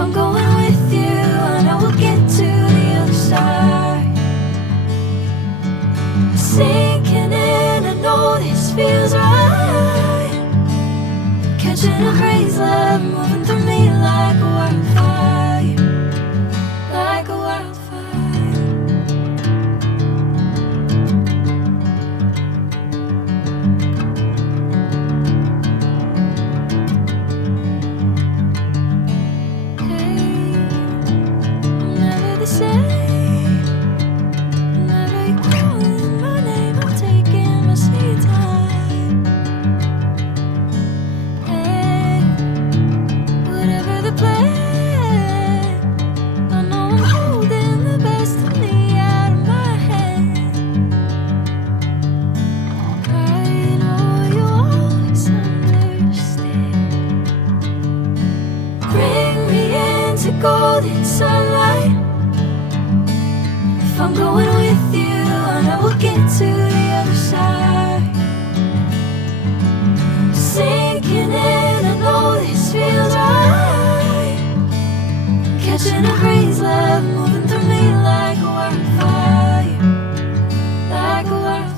I'm going with you, I know we'll get to the other side. Sinking in, I know this feels right. Catching a crazy love, moving through me like a wildfire, like a wildfire. Golden sunlight. If I'm going with you, I know we'll get to the other side. Sinking in, I know this feels right. Catching a crazy love, moving through me like a wildfire, like a wildfire.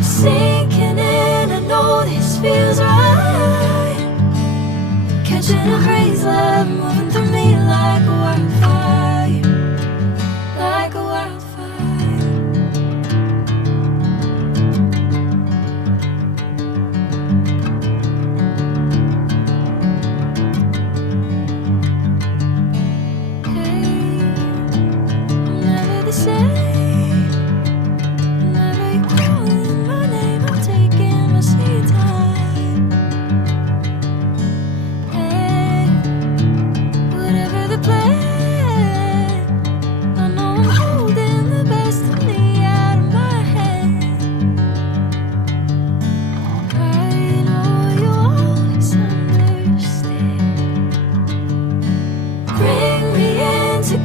Sinking in, I know this feels right. Catching a crazy love, moving through me like a wildfire, like a wildfire. Hey, I'm never the same.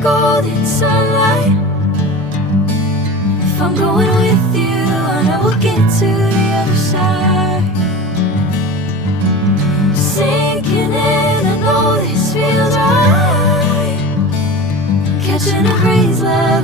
Golden sunlight. If I'm going with you, I know we'll get to the other side. Sinking in, I know this feels right. Catching a crazy love,